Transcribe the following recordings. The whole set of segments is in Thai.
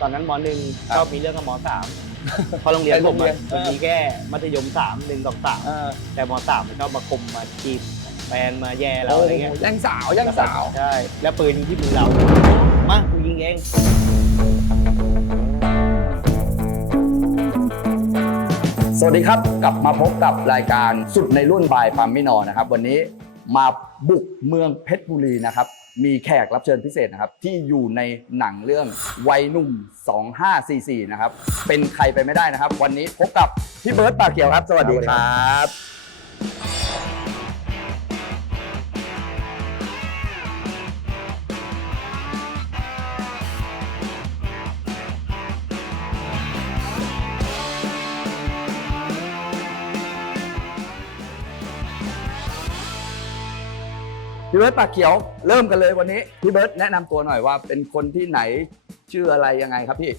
ตอนนั้นมหนึ่งครับชอบมีเรื่องกับมสามเพราะโรงเรียนในผโรมงเรียอะนมันมีแค่มัธยมสามหนึ่งสองสามเออแต่มสามมันชอบมาคมมาจีบแฟนมาแย่เราโอ้อะไรโหเงี้ยยังสาวยังสาว ใช่ แล้วปืนที่มือเรา มากูยิงเอง สวัสดีครับ กลับมาพบกับรายการสุดในรุ่นบายปามมินอนะครับ วันนี้มาบุกเมืองเพชรบุรีนะครับ มีแขกรับเชิญพิเศษนะครับ ที่อยู่ในหนังเรื่องวัยหนุ่ม 2544 นะครับ เป็นใครไปไม่ได้นะครับ วันนี้พบกับพี่เบิร์ตปากเขียวครับ สวัสดีครับ เบิร์ตปากเขียวเริ่มกันเลยวันนี้พี่เบิร์ตแนะนำตัวหน่อยว่าเป็นคนที่ไหนชื่ออะไรยังไงครับพี่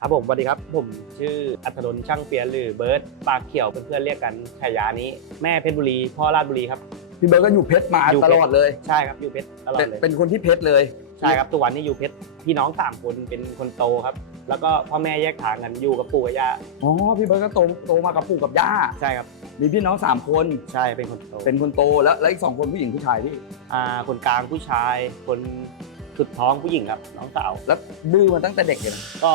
ครับผมสวัสดีครับ ผมชื่ออัธดลช่างเปียนหรือเบิร์ตปากเขียวเป็นเพื่อนๆเรียกกันฉายานี้ แม่เพชรบุรีพ่อราชบุรีครับ พี่เบิร์ตก็อยู่เพชรมาอยู่ตเพชร ลอดเลยใช่ครับอยู่เพชรตลอเป็ดนเลยเป็นคนที่เพชรเลยใช่ครับทุกวันนี้อยู่เพชรพี่น้องสามคนเป็นคนโตครับ แล้วก็พ่อแม่แยกทางกันอยู่กับปู่กับย่าอ๋อพี่เบิร์ตก็โตโตมากับปู่กับย่า ใช่ครับ มีพี่น้องสามคน ใช่เป็นคนโตเป็นคนโตแล้วแล้วอีกสองคนผู้หญิงผู้ชายพี่ อ่าคนกลางผู้ชาย คนสุดท้องผู้หญิงครับ น้องสาวแล้วดื้อมาตั้งแต่เด็กเลยก็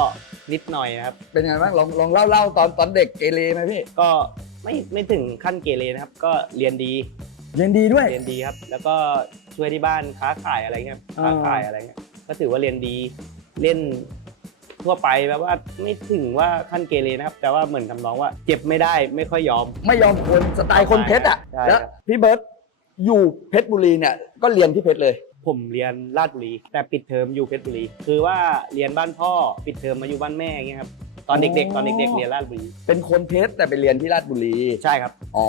นิดหน่อยนะครับ เป็นไงบ้างลองลองเล่าเล่าตอนตอนเด็กเกเรไหมพี่ ก็ไม่ไม่ถึงขั้นเกเรนะครับ ก็เรียนดีเรียนดีด้วย เรียนดีครับ แล้วก็ช่วยที่บ้านค้าขายอะไรเงี้ยอ่าค้าขายอะไรเงี้ยก็ถือว่าเรียนดีเล่น ทั่วไปแบบว่าไม่ถึงว่าขั้นเกเรนะครับ แต่ว่าเหมือนทำนองว่าเจ็บไม่ได้ไม่ค่อยยอม ไม่ยอมคนสไตล์คนเพชรอะใช่แล้วครับ พี่เบิร์ตอยู่เพชรบุรีเนี่ยก็เรียนที่เพชรเลย ผมเรียนราชบุรี แต่ปิดเทอมอยู่เพชรบุรี คือว่าเรียนบ้านพ่อปิดเทอมมาอยู่บ้านแม่อย่างเงี้ยครับตอนเด็ก อ๋อ ๆ ตอนเด็ก ๆ เรียนราชบุรีเป็นคนเพชรแต่ไปเรียนที่ราชบุรีใช่ครับ อ๋อ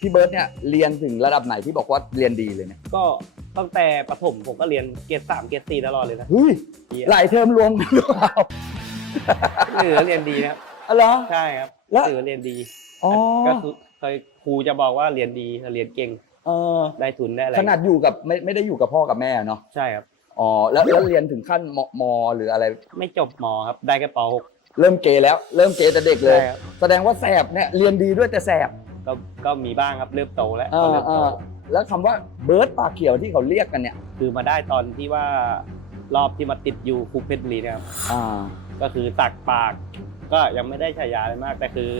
พี่เบิร์ตเนี่ยเรียนถึงระดับไหนที่บอกว่าเรียนดีเลยเนี่ยก็ ตั้งแต่ประถมผมก็เรียนเกรดสามเกรดสี่ตลอดเลยนะเฮ้ยหลายเทอมรวมกันหรือเปล่าถือว่าเรียนดีนะครับอ๋อเหรอ ใช่ครับแล้วถือว่าเรียนดีอ๋อก็คือเคยครูจะบอกว่าเรียนดีเรียนเก่งเออได้ทุนได้อะไรขนาดอยู่กับไม่ไม่ได้อยู่กับพ่อกับแม่เนาะใช่ครับ อ๋อแล้วแล้วเรียนถึงขั้นมมหรืออะไร ไม่จบมครับได้แค่ป .6 เริ่มเกแล้ว เริ่มเกแต่เด็กเลย ใช่ครับ แสดงว่าแสบเนี่ยเรียนดีด้วยแต่แสบ ก็ก็มีบ้างครับเริ่มโตแล้วเอก็อเริ่มเอโตอ แล้วคำว่าเบิร์ตปากเขียวที่เขาเรียกกันเนี่ยคือมาได้ตอนที่ว่ารอบที่มาติดอยู่คุกเพชรบุรีนะครับ อ่าก็คือตักปาก ก็ยังไม่ได้ฉายาอะไรมาก แต่คือ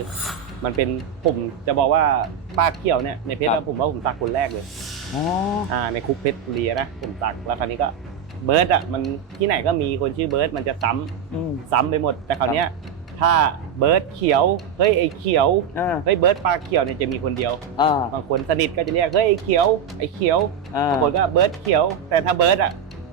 มันเป็นผมจะบอกว่าปากเขียวเนี่ยในเพชรครัอะบผมว่าผมตักคนแรกเลยอ๋ออ่าในคุกเพชรบุรีนะผมตักแล้วคราวนี้ก็เบิร์ดอะมันที่ไหนก็มีคนชื่อเบิร์ดมันจะซ้ำอืม ซ้ำไปหมด แต่คราวเนี้ย ถ้าเบิร์ดเขียว เฮ้ยไอ้เขียว อ่าเฮ้ยเบิร์ดปลาเขียวเนี่ยจะมีคนเดียว อ่า บางคนสนิทก็จะเรียกเฮ้ยไอ้เขียวไอ้เขียว อ่า บางคนก็เบิร์ดเขียว แต่ถ้าเบิร์ดอะ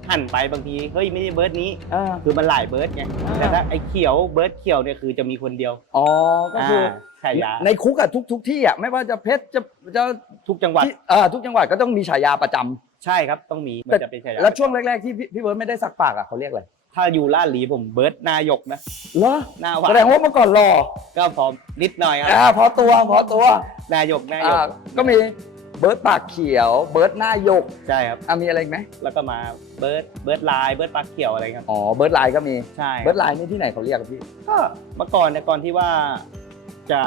หันไปบางทีเฮ้ยไม่ใช่เบิร์ดนี้ อ่า คือมันหลายเบิร์ดไง อ่า แต่ถ้าไอ้เขียวเบิร์ดเขียวเนี่ยคือจะมีคนเดียวอ๋อ ก็คือาฉายาในคุกอะทุกทุกที่อะไม่ว่าจะเพชรจะจะทุกจังหวัด ที่เอ่อทุกจังหวัดก็ต้องมีฉายาประจำ ใช่ครับต้องมี มันจะเป็นฉายาแล้วช่วงแรกๆที่พี่พี่เบิร์ตไม่ได้สักปากอะเขาเรียกอะไร ถ้าอยู่ล่าดหลีผมเบิร์ดนายกนะเหรอหน้าหวาแสดงนว่าเมื่อก่อนหล่อก็พร้อมนิดหน่อยคอ่ารับพอตัวพอตัวนายกนายอ่ากก็มีเบิร์ตปากเขียว เบิร์ตหน้าหยกใช่ครับ อะมีอะไรอีกไหมแล้วก็มาเบิร์ดเบิร์ดลายเบิร์ดปลาเขียวอะไรครับ อ๋อเบิร์ตไลน์ก็มีใช่เบิร์ตไลน์นี่ที่ไหนเขาเรียกอะพี่ก็เมื่อก่อนเนี่ยก่อนที่ว่าจะ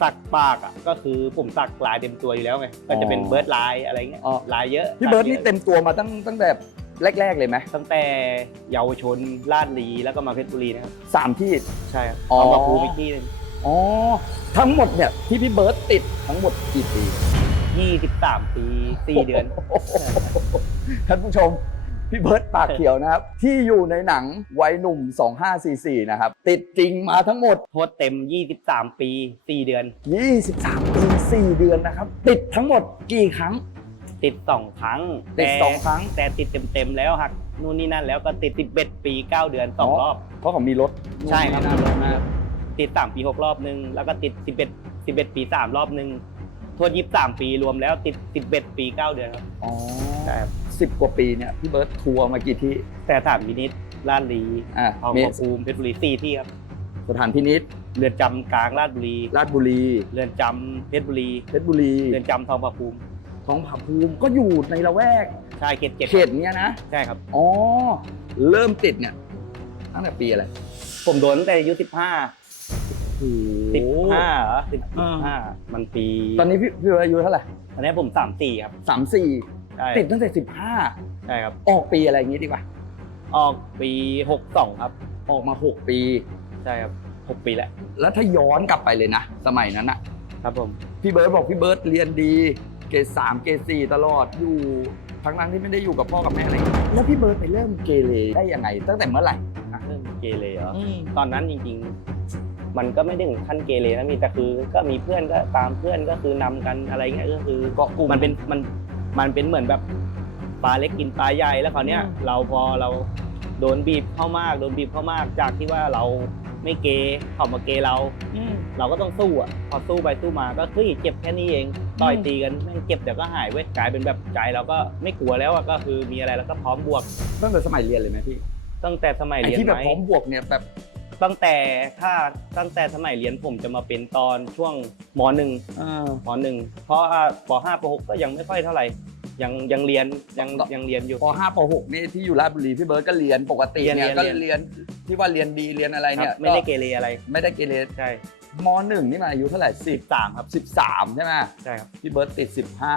สักปากอะก็คือผมสักลายเต็มตัวอยู่แล้วไงก็จะเป็นเบิร์ดลายอะไรเงี้ยอ๋อลายเยอะพี่เบิร์ตนี่สักยอะเต็มตัวมาตั้งตั้งแต่ แรก ๆ เลยไหมตั้งแต่เยาวชนลาดหลีแล้วก็มาเพชรบุรีนะครับสามที่ ใช่ครับอ๋อ เอามาภูมิที่หนึงอ๋อ ทั้งหมดเนี่ยที่พี่เบิร์ตติดทั้งหมดกี่ปี ยี่สิบสามปีสี่เดือน โโหท่านผู้ชม พี่เบิร์ตปากเขียวนะครับ ที่อยู่ในหนังวัยหนุ่ม 2544 นะครับ ติดจริงมาทั้งหมด โทษเต็มยี่สิบสามปีสี่เดือน 23 ปี 4 เดือนนะครับ ติดทั้งหมดกี่ครั้ง ติดสองครั้งติดแต่สองครั้ง แต่ติดเต็มๆแล้วหักนู่นนี่นั่นแล้วก็ติดสิบเอ็ดปีเก้าเดือนสองอ๋อรอบ เพราะเขามีรถใช่ครับนู่นนี่นั่นนะติดสามปีหกรอบนึงแล้วก็ติดสิบเอ็ดสิบเอ็ดปีสามรอบนึงโทษยี่สามปีรวมแล้วติดสิบเอ็ดปีเก้าเดือนครับอ๋อใช่ครับสิบกว่าปีเนี่ยพี่เบิร์ตทัวร์มากี่ที่แต่ถามพินิษลาดบุรีอ่าทองมีผาภูมิเพชรบุรีสี่ที่ครับสถานพินิษเรือนจำกลางลาดบุรีราชบุรี เรือนจำเพชรบุรีเพชรบุรีเรือนจำทองผาภูมิ ท้องผาภูมิก็อยู่ในละแวกใช่เขตเจ็ดเขตเนี้ยนะใช่ครับ อ๋อ เริ่มติดเนี่ยตั้งแต่ปีอะไรผมโดนตั้งแต่อายุสิบห้าสิบห้าเหรอสิบอ่าห้ามันปี ตอนนี้พี่พี่เบิร์ดอายุเท่าไหร่ตอนนี้ผมสามสี่ครับสามสี่ใช่ติดตั้งแต่สิบห้าใช่ครับ ออกปีอะไรอย่างงี้ดีกว่า ออกปีหกสองครับ ออกมาหกปี ใช่ครับหกปีแล้ว แล้วถ้าย้อนกลับไปเลยนะ สมัยนั้นอะครับผม พี่เบิร์ดบอกพี่เบิร์ดเรียนดีเก รดสามเกรดสี่ตลอดอยู่ทั้งนั้นที่ไม่ได้อยู่กับพ่อกับแม่อะไรอย่างเงี้ยแล้วพี่เบิร์ดไปเริ่มเกเรได้ยังไง ตั้งแต่เมื่อไหร่เรื่องเกเรเหรอ อืมตอนนั้นจริงๆ มันก็ไม่ได้ถึงขั้นเกเรนะมีแต่คือก็มีเพื่อนก็ตามเพื่อนก็คือนำกันอะไรเงี้ยก็คือเกาะกลุ่ม มันเป็นมันมันเป็นเหมือนแบบปลาเล็กกินปลาใหญ่แล้วคราวเนี้ยอืม เราพอเราโดนบีบเข้ามากโดนบีบเข้ามากจากที่ว่าเรา ไม่เกเขามาเกเราอืมเราก็ต้องสู้อะพอสู้ไปสู้มาก็เฮ้ยเจ็บแค่นี้เองต่อยอืมตีกันแม่งเจ็บเดี๋ยวก็หายเว้ยกลายเป็นแบบใจเราก็ไม่กลัวแล้วอะก็คือมีอะไรเราก็พร้อมบวกตั้งแต่สมัยเรียนเลยไหมพี่ตั้งแต่สมัยไอ้เรียนที่แบบไหมพร้อมบวกเนี่ยแบบตั้งแต่ถ้าตั้งแต่สมัยเรียนผมจะมาเป็นตอนช่วงมหนึ่งเออมหนึ่งเพราะอ่าปห้าปหกก็ยังไม่ค่อยเท่าไหร่ ยังยังเรียนยังต่อยังเรียนอยู่ปห้าปหกนี่ที่อยู่ราชบุรีพี่เบิร์ดก็เรียนปกติเนี่ยเรียนก็เรียน เรียนที่ว่าเรียนดีเรียนอะไรคเนี่รัยบไม่ได้เกเรอะไร ไม่ได้เกเรใช่มหนึ่งนี่มาอายุเท่าไหร่สิสิบบสามครับสิบสามใช่ไหมใช่ครับ พี่เบิร์ตติดสิบห้า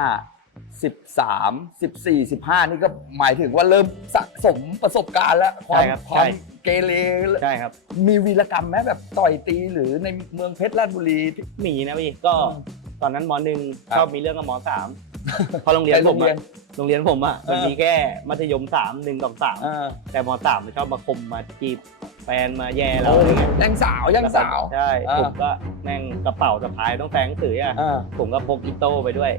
สิบสามสิบสี่สิบห้านี่ก็หมายถึงว่าเริ่มสะสมประสบการณ์แล้วความใช่ครับควาใช่มเกเรใช่ครับ มีวีรกรรมไหมแบบต่อยตีหรือในเมืองเพชรราชบุรีที่ มีนะพี่ก็ตอนนั้นมหนึ่งครับ ชอบมีเรื่องกับมสาม เพอโรงเรียนไปผโรมงเรียอะนโรงเรียนผมอะมันเออมีแค่มัธยมสามหนึ่งสองสามเออแต่มสามมันชอบมาคมมาจีบแฟนมาแย่เราอะไรเงี้ยยังสาวยังสาวใช่เออผมก็แม่งกระเป๋าสะพายต้องแฟงหนังสืออะเออผมก็พกอิโต้ไปด้วย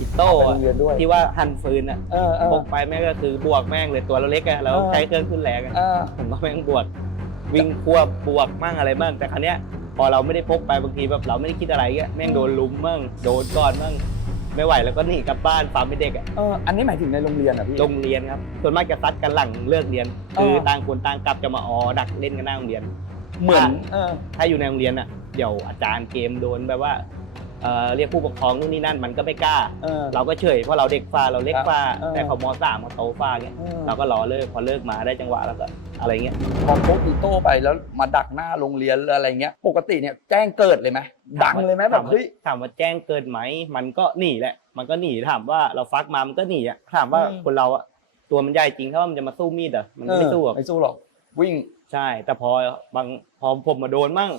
อิโต้ไปโรอะงเรียนด้วยที่ว่าหั่นฟืนอะเออเอพอกไปแม่งก็คือบวกแม่งเลยตัวเราเล็กอะเราเออใช้เครื่องขึ้นแรงอะเออผมก็แม่งบวกวิ่งควบบวกมั่งอะไรมั่งแต่ครั้เนี้ยพอเราไม่ได้พกไปบางทีแบบเราไม่ได้คิดอะไรเงี้ยแม่งโดนลุมมั่งโดนก่อนมั่ง ไม่ไหวแล้วก็หนีกลับบ้านฟาร์มเป็นเด็กอะเอออันนี้หมายถึงในโรงเรียนเหรอะพี่ โรงเรียนครับ ส่วนมากจะซัดกันหลังเลิกเรียนเออคือต่างคนต่างกลับจะมาออดักเล่นกันหน้าโรงเรียน เหมือน เออ ถ้าอยู่ในโรงเรียนอะเดี๋ยวอาจารย์เกมโดนแบบว่า เอ่อเรียกผู้ปกครองนู่นนี่นั่นมันก็ไม่กล้าเออเราก็เฉยเพราะเราเด็กฟ้าเราเล็กฟ้าเออแต่เขามสามเขาโตฟ้าเงี้ยเออเราก็รอเลิกพอเลิกมาได้จังหวะแล้วก็อะไรเงี้ยพอพกอีโต้ไปแล้วมาดักหน้าโรงเรียนหรืออะไรเงี้ยปกติเนี่ยแจ้งเกิดเลยไหมดังเลยไหมแบบเฮ้ยถามว่าแจ้งเกินไหมมันก็หนีแหละ มันก็หนีถามว่าเราฟักมามันก็หนีอะถามว่าอืมคนเราอะตัวมันใหญ่จริงถ้าว่ามันจะมาสู้มีดอะมันไม่สู้หรอกไม่สู้หรอก วิ่งใช่ แต่พอบางพอผมมาโดนมั่ง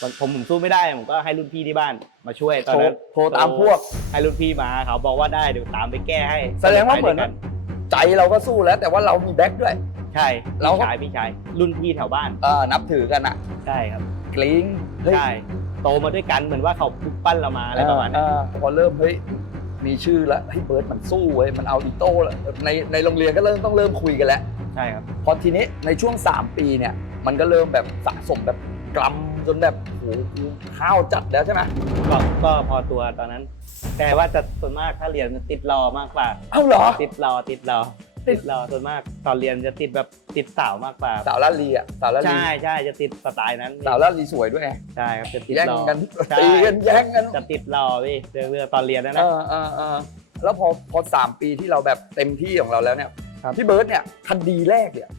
บางผมผมสู้ไม่ได้ผมก็ให้รุ่นพี่ที่บ้านมาช่วยตอนโทรนั้นโทรตามพวกให้รุ่นพี่มาเขาบอกว่าได้เดี๋ยวตามไปแก้ให้ แสดงว่าเหมือนไปด้วยกัใจเราก็สู้แล้ว แต่ว่าเรามีแบ็คด้วย ใช่เราพี่ก็ชายพี่ชายรุ่นพี่แถวบ้านเออนับถือกันอะใช่ครับกลิ้งเฮ้ยใช่โตมาด้วยกันเหมือนว่าเขาปลุกปั้นเรามาอะไรประมาณเอนี้อพอเริ่มเฮ้ยมีชื่อแล้วเฮ้ยเบิร์ดมันสู้เว้ยมันเอาอีโต้แล้วในในโรงเรียนก็เริ่มต้องเริ่มคุยกันแล้ว ใช่ครับ พอทีนี้ในช่วง 3 ปีเนี่ย มันก็เริ่มแบบสะสมแบบกลัมจนแบบโอ้โหข้าวจัดแล้วใช่ไหมก็ก็พอตัวตอนนั้น แต่ว่าจะส่วนมากถ้าเรียนติดรอมากกว่าเอ้าเหรอ ติดรอติดรอติติดดรอส่วนมากตอนเรียนจะติดแบบติดสาวมากกว่าสาวลาดลีอะสาวลาดลีใช่ใช่จะติดสไตล์นั้นสาวลาดลีสวยด้วยไงใช่ครับจะติดแย่งรอกันใช่ตีกันแย่งกันจะติดรอพี่เรื่องเรื่องตอนเรียนนะเอนะอเออเออแล้วพอพอสามปีที่เราแบบเต็มที่ของเราแล้วเนี่ย ครับ พี่เบิร์ดเนี่ยคดีแรกเนี่ย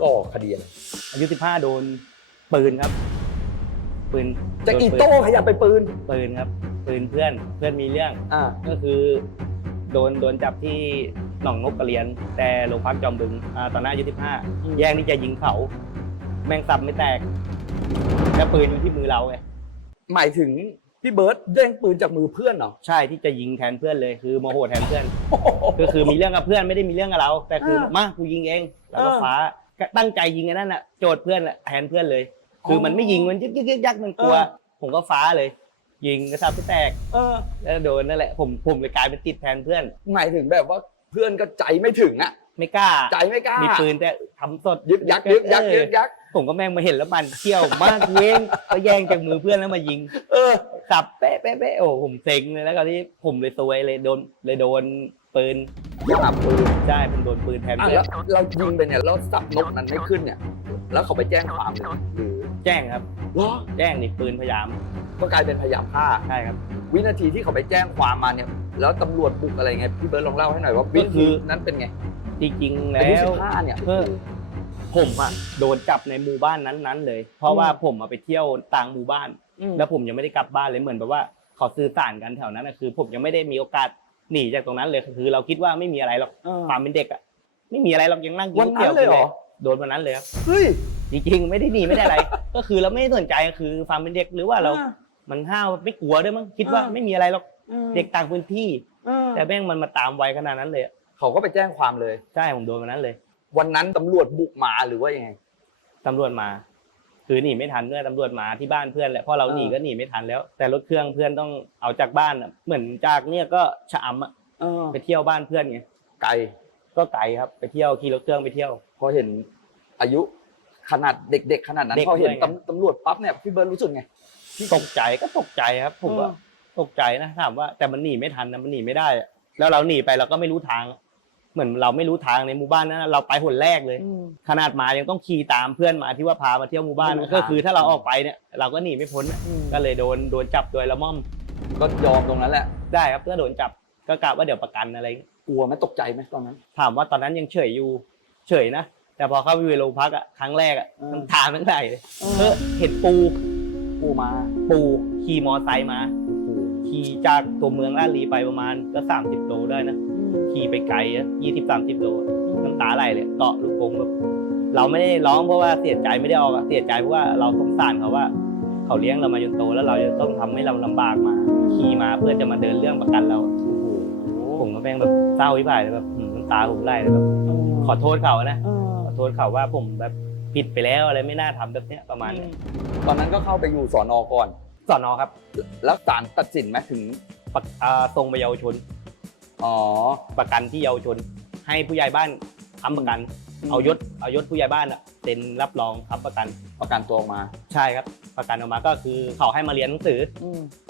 ก็คดีอะไรอายุ 15 โดนปืนครับ ปืนจากโดนอีปืนโต้ขยับไปปืนปืนครับปืนเพื่อนเพื่อนมีเรื่อง อ่าก็คือโดนโดนจับที่หนองนกกระเรียน แต่โรงพักจอมบึงอ่าตอนนั้นอายุ15แย่งที่จะยิงเขาแม่งสับไม่แตกแล้วปืนอยู่ที่มือเราไงหมายถึง พี่เบิร์ดแย่งปืนจากมือเพื่อนเหรอ ใช่ที่จะยิงแทนเพื่อนเลยคือโมโหแทนเพื่อน ก็คือมีเรื่องกับเพื่อนไม่ได้มีเรื่องกับเรา แต่คือเออมากูยิงเองแล้วก็เออฟ้าก็ตั้งใจยิงไอ้นั่นน่ะโจทย์เพื่อนแหละแทนเพื่อนเลย คือมันไม่ยิงมันยึกยึกยึกยักมันกลัวเออผมก็ฟ้าเลย ยิงกระซับไม่แตกเออแล้วโดนนั่นแหละผมผมเลยกลายเป็นติดแทนเพื่อนหมายถึงแบบว่าเพื่อนก็ใจไม่ถึงอะไม่กล้า ใจไม่กล้ามีปืนแต่ทำสดยึกยักยึกยักเออยึกยัก ผมก็แม่งมาเห็นแล้วมันเที่ยวมากเว้งก็แย่งจากมือเพื่อนแล้วมายิง เออสับเป๊ะเป๊ะเป๊ะโอ้ผมเซ็งเลยแล้วก็ที่ผมเลยซวยเลยโดนเลยโดนปืนหาปืนใช่ผมโดนปืนแทนอะเพื่อแล้นวเรายิงไปเนี่ยแล้วสับนกนั้นไม่ขึ้นเนี่ย แล้วเขาไปแจ้งความเลยหรือแจ้งครับเหรอแจ้งนี่ปืนพยายามก็กลายเป็นพยายามฆ่าใช่ครับ วินาทีที่เขาไปแจ้งความมาเนี่ย แล้วตำรวจบุกอะไรไงพี่เบิร์ดลองเล่าให้หน่อยว่าวิก็คืธีอนั้นเป็นไงจริงๆอายุแล้สิวบห้าเนี่ยเออ ผมอะโดนจับในหมู่บ้านนั้นๆเลย เพราะว่าผมอะไปเที่ยวต่างหมู่บ้าน แล้วผมยังไม่ได้กลับบ้านเลยเหมือนแบบว่าเขาสื่อสารกันแถวนั้นอะคือ ผมยังไม่ได้มีโอกาสหนีจากตรงนั้นเลยคือ เราคิดว่าไม่มีอะไรหรอกเออความเป็นเด็กอะไม่มีอะไรหรอกยังนั่งกิวันนั้นก๋วเลยเหรอโดนวันนั้นเลยครับเฮ้ยจริงๆไม่ได้หนีไม่ได้อะไร ก็คือเราไม่ได้สนใจคือความเป็นเด็กหรือว่าเรา มันห้าวไม่กลัวด้วยมั้งคิดว่าอ่าไม่มีอะไรหรอกอืมเด็กต่างพื้นที่เออแต่แม่งมันมาตามไวขนาดนั้นเลยอะเขาก็ไปแจ้งความเลยใช่ผมโดนวันนั้นเลย วันนั้นตำรวจบุกมาหรือว่ายังไง ตำรวจมา คือหนีไม่ทันด้วยตำรวจมาที่บ้านเพื่อนแหละเพราะเราอ่าหนีก็หนีไม่ทันแล้ว แต่รถเครื่องเพื่อนต้องเอาจากบ้านอะเหมือนจากเนี่ยก็ชะอำอะเออไปเที่ยวบ้านเพื่อนไงไกลก็ไกลครับไปเที่ยวขี่รถเครื่องไปเที่ยว พอเห็นอายุขนาดเด็ก ๆ ขนาดนั้นเด็กพอเห็นด้วยไง ตำตำรวจปั๊บเนี่ยพี่เบิร์ดรู้สึกไง ตกใจก็ตกใจครับ ผมว่าเออ ตกใจนะถามว่าแต่มันหนีไม่ทันนะมันหนีไม่ได้อะแล้วเราหนีไปเราก็ไม่รู้ทาง เหมือนเราไม่รู้ทางในหมู่บ้านนั้นนะเราไปหนแรกเลยขนาดมายังต้องขี่ตามเพื่อนมาที่ว่าพามาเที่ยวหมู่บ้านไม่รู้นะก็ทางคือถ้าเราออกไปเนี่ยเราก็หนีไม่พ้นนะก็เลยโดนโดนจับโดยละม่อมก็ยอมตรงนั้นแหละ ได้ครับก็โดนจับก็กะว่าเดี๋ยวประกันอะไร กลัวไหมตกใจไหมตอนนั้น ถามว่าตอนนั้นยังเฉยอยู่ เฉยนะ แต่พอเข้าไปอยู่ในโรงพักอะครั้งแรกอะเออมันถามทั้งไหนเลยเออเออเห็นปูกูมาปูขี่มอไซค์มา ขี่จากตัวเมืองลาดลีไปประมาณก็สามสิบโลได้นะ ขี่ไปไกลอะยี่สิบสามสิบโลอะน้ำตาไหลเลยเกาะลูกกรงแบบเราไม่ได้ร้องเพราะว่าเสียใจไม่ได้ออกอะเสียใจเพราะว่าเราสงสารเขาว่า เขาเลี้ยงเรามาจนโตแล้วเราจะต้องทำให้เราลำบากมา ขี่มาเพื่อจะมาเดินเรื่องประกันเราผมก็แม่งแบบเศร้าวิบายเลยแบบหืมน้ำตาผมไหลเลยแบบขอโทษเขานะขอโทษเขาว่าผมแบบผิดไปแล้วอะไรไม่น่าทำแบบเนี้ยประมาณเนี้ยตอนนั้นก็เข้าไปอยู่สอนอก่อนสอนอครับ แล้วศาลตัดสินไหมถึงประอ่าส่งไปเยาวชน อ๋อ ประกันที่เยาวชน ให้ผู้ใหญ่บ้านค้ำประกัน อืม เอายศเอายศผู้ใหญ่บ้านอะเซ็นรับรองค้ำประกัน ประกันตัวออกมาใช่ครับ ประกันออกมาก็คือเขาให้มาเรียนหนังสือ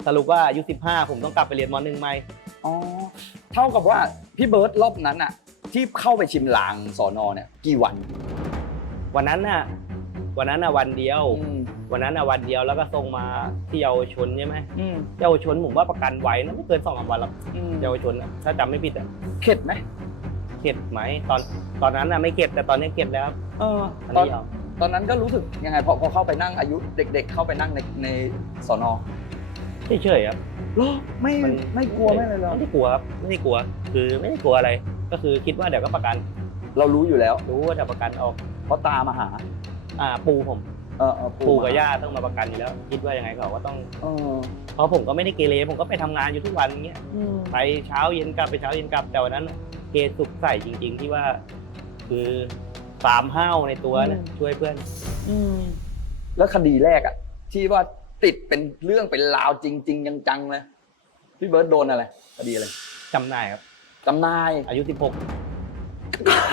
สรุปว่าอายุ15 ผมต้องกลับไปเรียนมหนึ่งใหม่ อ๋อเท่ากับว่าพี่เบิร์ดรอบนั้นอะที่เข้าไปชิมลางสอนอเนี่ยกี่วันวันนั้นน่ะ วันนั้นน่ะวันเดียว อืม วันนั้นน่ะวันเดียวแล้วก็ส่งมาที่เยาวชนใช่ไหมอืมเยาวชนผมว่าประกันไว้นะไม่เกินสองสามวันหรอกอืมเยาวชนอะถ้าจำไม่ผิดอะเข็ดไหมเข็ดไหมตอนตอนนั้นน่ะไม่เข็ดแต่ตอนนี้เข็ดแล้วครับเอออันตอนนี้เอาตอนนั้นก็รู้สึกยังไงพอพอเข้าไปนั่งอายุเด็ก ๆ เข้าไปนั่งในในสอนอเฉยๆครับ หรอไม่มัน ไม่กลัวไม่อะไรเลยไม่ได้กลัวครับไม่ได้กลัว คือไม่ได้กลัวอะไร ก็คือคิดว่าเดี๋ยวก็ประกันเรารู้อยู่แล้วรู้ว่าจะประกันออกเพราะตามาหา อ่าปูผม เออเออปูกับมย่าต้องมาประกันอยู่แล้ว คิดว่ายังไงเขาก็ต้องเออเพราะผมก็ไม่ได้เกเรผมก็ไปทำงานอยู่ทุกวันอย่างเงี้ยอืมไปเช้าเย็นกลับไปเช้าเย็นกลับแต่วันนั้นน่ะเกสุกใส่จริง ๆ ที่ว่า คือสามห้าวในตัวนะช่วยเพื่อน อืมแล้วคดีแรกอะที่ว่าติดเป็นเรื่องเป็นราวจริงๆจังๆเลยพี่เบิร์ดโดนอะไรคดีอะไรจำหน่ายครับ จำนาย อายุ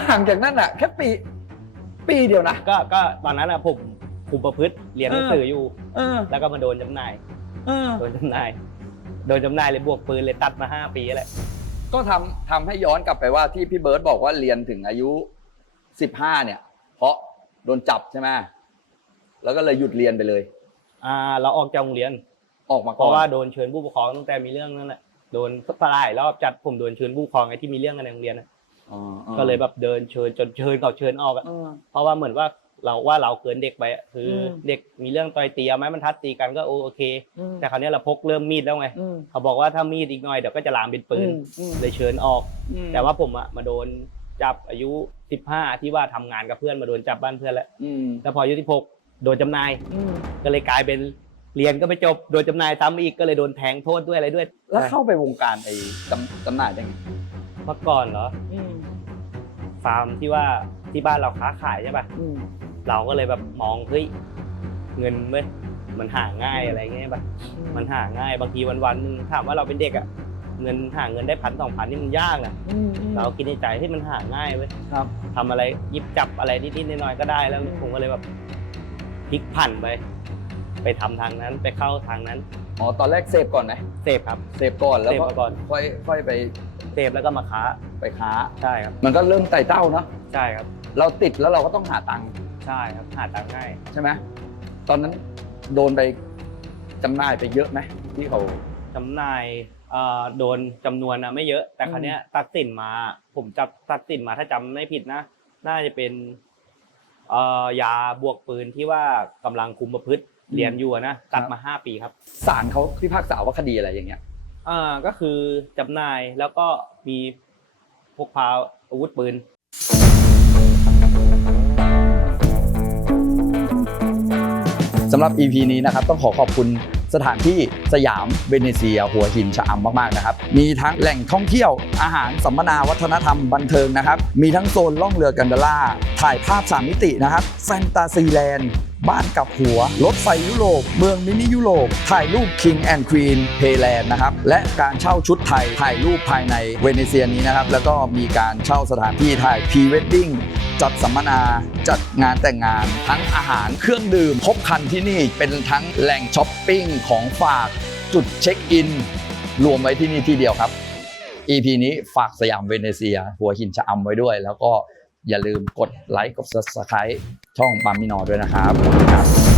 ห่างจากนั้นอะแค่ปี ปีเดียวนะ16ก็ก็ตอนนั้นอะผม คุมประพฤติเรียนหนังสืออยู่ เออแล้วก็มาโดนจำหน่าย เออโดนจำหน่าย โดนจำหน่ายเลยบวกปืนเลยตัดมาห้าปีแล้วก็ทำทำให้ย้อนกลับไปว่าที่พี่เบิร์ตบอกว่าเรียนถึงอายุสิบห้าเนี่ย เพราะโดนจับใช่ไหมแล้วก็เลยหยุดเรียนไปเลย อ่า เราออกจากโรงเรียน ออกมาเพก่อนราะว่าโดนเชิญผู้ปกครองตั้งแต่มีเรื่องนั่นแหละโดนสลายรอบจัดผมโดนเชิญผู้ปกครองไอ้ที่มีเรื่องกันในโรงเรียนน่ะอ๋ออ๋อก็เลยแบบเดินเชิญจนเชิญเขาเชิญออกอะเออเพราะว่าเหมือนว่า เราว่าเราเกินเด็กไปอะคืออม เด็กมีเรื่องต่อยตีเอาไม้บรรทัดตีกันก็โอโอเค อืมแต่คราวนี้เราพกเริ่มมีดแล้วไง อืม เขาบอกว่าถ้ามีดอีกหน่อยเดี๋ยวก็จะลามเป็นปืนอืม เลยเชิญออก อืมแต่ว่าผมอะมาโดนจับอายุ 15 ที่ว่าทำงานกับเพื่อนมาโดนจับบ้านเพื่อนแล้วอืมแล้วพออายุ16โดนจำหนายอืมก็เลยกลายเป็นเรียนก็ไม่จบโดนจำหนายซ้ำอีกก็เลยโดนแทงโทษด้วยอะไรด้วยแล้วเข้าไปวงการไอ้จำจำหน่ายได้ไงเมื่อก่อนเหรออืมฟาร์มที่ว่าที่บ้านเราค้าขายใช่ป่ะ อืม เราก็เลยแบบมองเฮ้ยเงินเว้ยมันหาง่ายอะไรเงี้ยป่ะมันหาง่ายบางทีวันวันๆหนึงถามว่าเราเป็นเด็กอะเงินหาเงินได้พันสองพันนี่มันยากนะอืมอืมเราคิดในใจที่มันหาง่ายเว้ยครับทำอะไรหยิบจับอะไรนิดๆหน่อยๆก็ได้แล้วผมก็เลยแบบพลิกผันไป ไปทำทางนั้นไปเข้าทางนั้นอ๋อตอนแรกเสพก่อนไหมเสพครับเสพก่อนแล้วเสพก็มาก่อนค่อยค่อยไปเสพแล้วก็มาค้าไปค้าใช่ครับ มันก็เริ่มไต่เต้าเนาะใช่ครับ เราติดแล้วเราก็ต้องหาตังค์ ใช่ครับหาตังค์ง่ายใช่ไหมตอนนั้นโดนไปจำหน่ายไปเยอะไหมที่เขาจำหน่ายเอ่อโดนจำนวนนะไม่เยอะ แต่อืมครั้นี้ยตัดสินมา ผมจับตัดสินมาถ้าจำไม่ผิดนะ น่าจะเป็นเอ่อยาบวกปืนที่ว่ากำลังคุมประพฤติเรียนอยู่อะนะตัดมาห้าปีครับ ศาลเขาพิพากษาว่าคดีอะไรอย่างเงี้ย อ่าก็คือจำหน่ายแล้วก็มีพกพาอาวุธปืน สำหรับ EP นี้นะครับต้องขอขอบคุณสถานที่สยามเวเนเซีย หัวหินชะอำมากๆนะครับ มีทั้งแหล่งท่องเที่ยวอาหารสัมมนาวัฒนธรรมบันเทิงนะครับ มีทั้งโซนล่องเรือกันดาล่า ถ่ายภาพ3มิตินะครับ แฟนตาซีแลนด์ บ้านกับหัว รถไฟยุโรป เมืองมินิยุโรป ถ่ายรูป King and Queen p a y l a n d นะครับ และการเช่าชุดไทย ถ่ายรูปภายในเวเนเซียนี้นะครับ แล้วก็มีการเช่าสถานที่ถ่ายพรีเวดดิ้ง จัดสัมมนา จัดงานแต่งงาน ทั้งอาหารเครื่องดื่มครบครันที่นี่เป็นทั้งแหล่งช้อปปิ้งของฝากจุดเช็คอิน รวมไว้ที่นี่ที่เดียวครับ EP นี้ฝากสยามเวเนเซีย หัวหินชะอำไว้ด้วย แล้วก็อย่าลืมกดไลค์กด Subscribe ช่องปามินอด้วยนะครับ